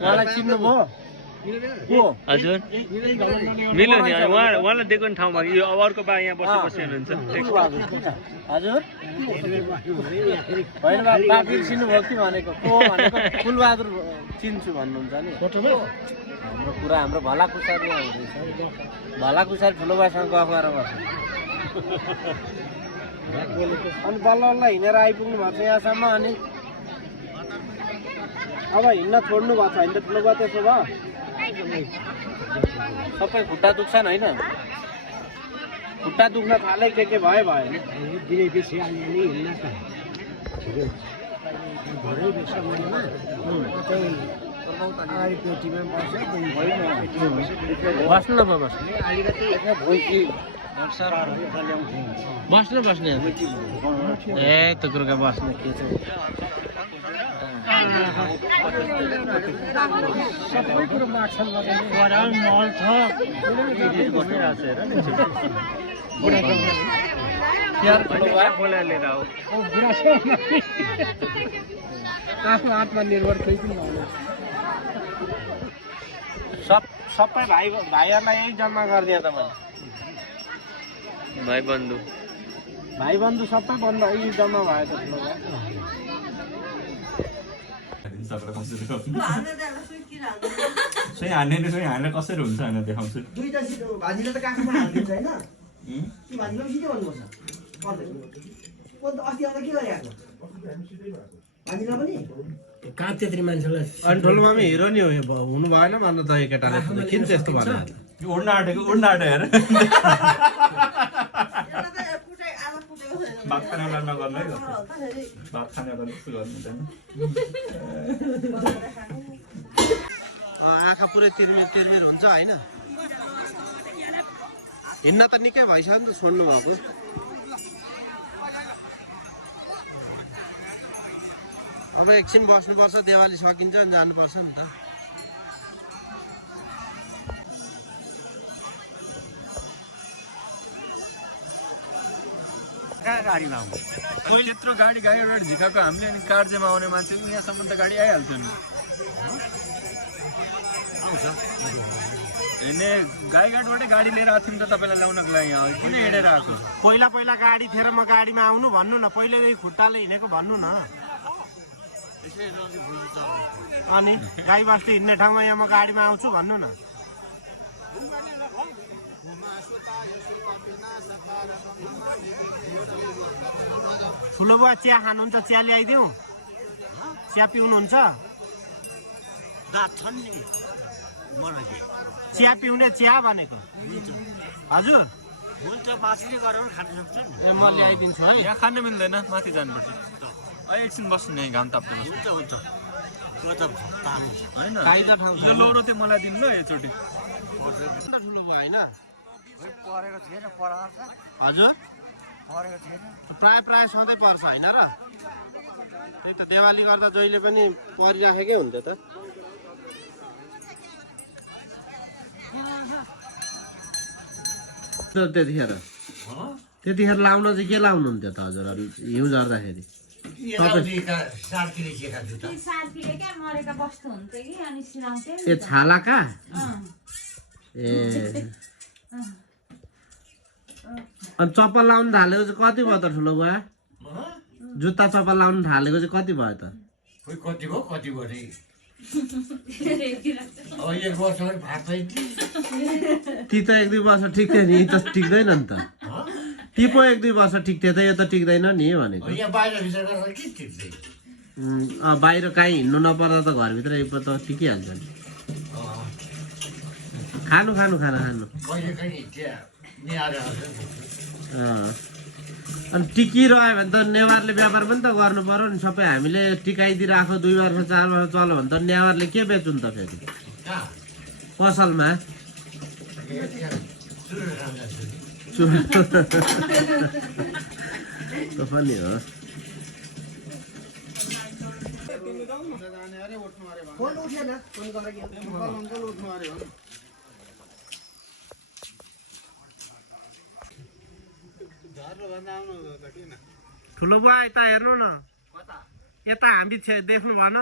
उहाँलाई चिन्नुभयो को हजुर मिल्यो नि उहाँलाई दिएको ठाउँमा यो अर्को बा यहाँ बसी हुनुहुन्छ हजुर होइन बा बिर्सिनुभयो कि भनेको को भनेको फुलबहादुर चिन्छु भन्नुहुन्छ नि हाम्रो कुरा हाम्रो भलाकुसारी यहाँ हुँदैछ भलाकुसारी ठुलो बासँग गफ गरेर बस्छ अनि बल्ल बल्ल हिँडेर आइपुग्नु भएको छ यहाँसम्म अनि अब हिँड्न छोड्नु भएको छ होइन त ठुलो बा त्यसो भयो सबै खुट्टा दुख्छन् होइन खुट्टा दुख्न थाले के भयो भयो दिनै पछि अलिअलि हिँड्न त बस्नु न बस्नु बस्ने ए त्यो कुरोका बस्ने के छ सबै कुरो मार्छन् मल छ आफ्नो आत्मनिर्भर केही पनि सबै भाइहरूलाई यही जम्मा गरिदिएँ त मैले भाइ बन्धु सबै बन्द यही जम्मा भयो त ठुलो सोही हान्ने सोही हानेर कसरी हुन्छ भनेर देखाउँछु दुईटा भाजीले त काखमा हालिदिन्छ होइन कि भाजीले पनि सिधै भन्नुपर्छ अस्ति आउँदा के गरिरहेको भाजीले पनि कहाँ त्यत्रो मान्छेलाई अनि ठुलो मामी हिरो नि हुनु भएन भन्न त केटाले किन त्यस्तो भन्नु उड्न आँटेको हेर भात खाने बेला नगर्नु है भात खाने बेला जस्तो गर्नु हुँदैन आँखा पुरै तिरमिर हुन्छ होइन हिँड्न त निकै भइसक्यो नि त छोड्नु भएको अब एकछिन बस्नुपर्छ देवाली सकिन्छ अनि जानुपर्छ नि त गाडीमा आउनु पहिले यत्रो गाडी गाडीबाट झिकाएको हामीले अनि कार्जेमा आउने मान्छे यहाँसम्म त गाडी आइहाल्छ नि हिँड्ने गाईघाटबाटै गाडी लिएर आएको थियौँ त तपाईँलाई ल्याउनको लागि किन हिँडेर आएको पहिला गाडी थिएर म गाडीमा आउनु भन्नु न पहिल्यैदेखि खुट्टाले हिँडेको भन्नु न अनि गाई बस्ती हिँड्ने ठाउँमा यहाँ म गाडीमा आउँछु भन्नु न ठुलो बुवा चिया खानुहुन्छ चिया ल्याइदिउँ चिया पिउनुहुन्छ चिया पिउने चिया भनेको हजुर हुन्छ माछली गरेर खान सक्छु ए म ल्याइदिन्छु है यहाँ खानु मिल्दैन माथि जानुपर्छ एकछिन बस्नु नि घाम ताप्नु हुन्छ होइन यो लौरो चाहिँ मलाई दिनु ल एकचोटि ठुलो बुवा होइन परेको थिएन परार्छ हजुर परेको थिएन प्राय सधैँ पर्छ होइन र त्यही त देवाली गर्दा जहिले पनि परिराखेकै हुन्थ्यो त त्यतिखेर लाउन चाहिँ के लाउनुहुन्थ्यो त हजुरहरू हिउँ झर्दाखेरि ए छालाका ए अनि चप्पल लाउनु थालेको चाहिँ कति भयो त ठुलो बुवा जुत्ता चप्पल लाउनु थालेको चाहिँ कति भयो त कति भयो ती त 1-2 वर्ष ठिक थियो नि त टिक्दैन नि त ती पो 1-2 वर्ष ठिक थियो त यो त टिक्दैन नि भनेको बाहिर काहीँ हिँड्नु नपर्दा त घरभित्र यो त टिकिहाल्छ नि खानु अनि टिकिरह्यो भने त नेवारले व्यापार पनि त गर्नु पर्यो नि सबै हामीले टिकाइदिइराखो 2 वर्ष 4 वर्ष चल्यो भने त नेवारले के बेच्नु त फेरि पसलमा पनि हो ठुलो बुवा यता हेर्नु न यता हामी देख्नु भएन